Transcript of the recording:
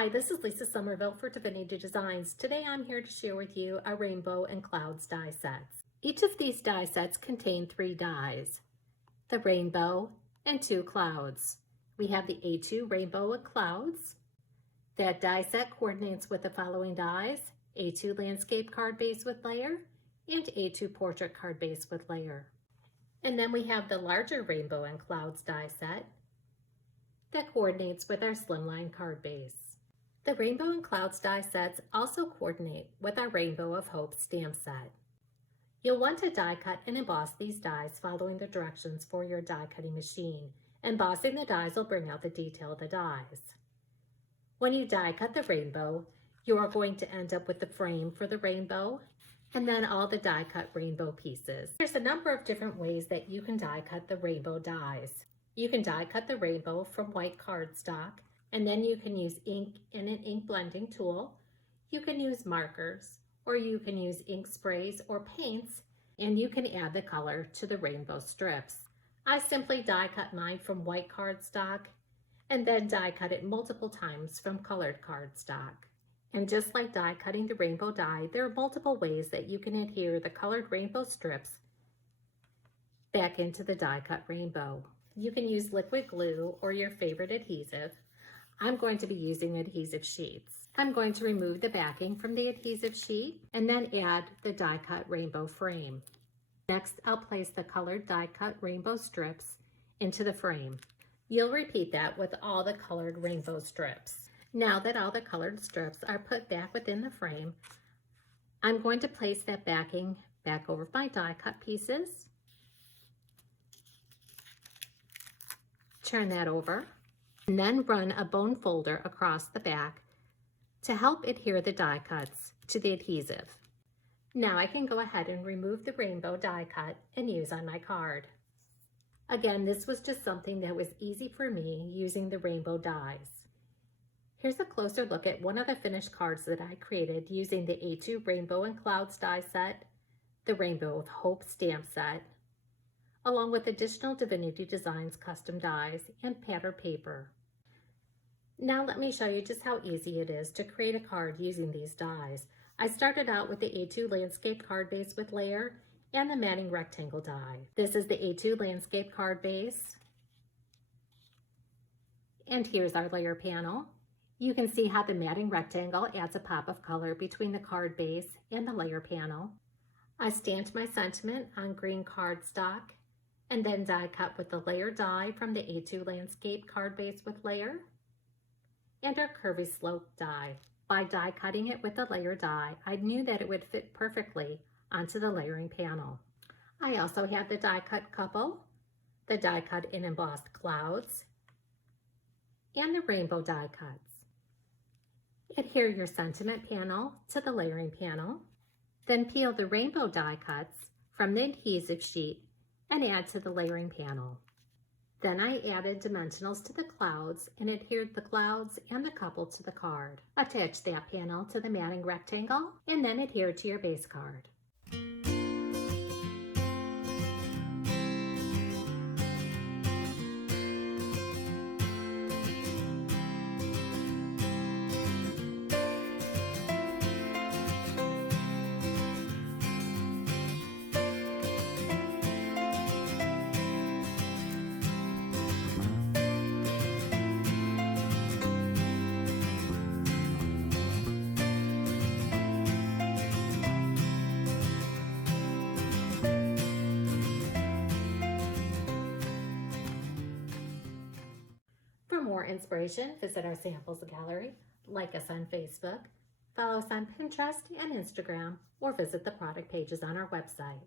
Hi, this is Lisa Somerville for Divinity Designs. Today I'm here to share with you a rainbow and clouds die sets. Each of these die sets contain 3 dies, the rainbow and 2 clouds. We have the A2 rainbow and clouds. That die set coordinates with the following dies: A2 landscape card base with layer and A2 portrait card base with layer. And then we have the larger rainbow and clouds die set that coordinates with our Slimline card base. The Rainbow and Clouds die sets also coordinate with our Rainbow of Hope stamp set. You'll want to die cut and emboss these dies following the directions for your die cutting machine. Embossing the dies will bring out the detail of the dies. When you die cut the rainbow, you are going to end up with the frame for the rainbow and then all the die cut rainbow pieces. There's a number of different ways that you can die cut the rainbow dies. You can die cut the rainbow from white cardstock, and then you can use ink and an ink blending tool. You can use markers, or you can use ink sprays or paints, and you can add the color to the rainbow strips. I simply die cut mine from white cardstock and then die cut it multiple times from colored cardstock. And just like die cutting the rainbow die, there are multiple ways that you can adhere the colored rainbow strips back into the die cut rainbow. You can use liquid glue or your favorite adhesive. I'm going to be using adhesive sheets. I'm going to remove the backing from the adhesive sheet and then add the die cut rainbow frame. Next, I'll place the colored die cut rainbow strips into the frame. You'll repeat that with all the colored rainbow strips. Now that all the colored strips are put back within the frame, I'm going to place that backing back over my die cut pieces. Turn that over. And then run a bone folder across the back to help adhere the die cuts to the adhesive. Now I can go ahead and remove the rainbow die cut and use on my card. Again, this was just something that was easy for me using the rainbow dies. Here's a closer look at one of the finished cards that I created using the A2 Rainbow and Clouds die set, the Rainbow of Hope stamp set, along with additional Divinity Designs custom dies and pattern paper. Now let me show you just how easy it is to create a card using these dies. I started out with the A2 landscape card base with layer and the matting rectangle die. This is the A2 landscape card base. And here's our layer panel. You can see how the matting rectangle adds a pop of color between the card base and the layer panel. I stamped my sentiment on green cardstock and then die cut with the layer die from the A2 landscape card base with layer and our curvy slope die. By die cutting it with the layer die, I knew that it would fit perfectly onto the layering panel. I also have the die cut couple, the die cut in embossed clouds, and the rainbow die cuts. Adhere your sentiment panel to the layering panel, then peel the rainbow die cuts from the adhesive sheet and add to the layering panel. Then I added dimensionals to the clouds and adhered the clouds and the couple to the card. Attach that panel to the matting rectangle and then adhere to your base card. For more inspiration, visit our samples gallery, like us on Facebook, follow us on Pinterest and Instagram, or visit the product pages on our website.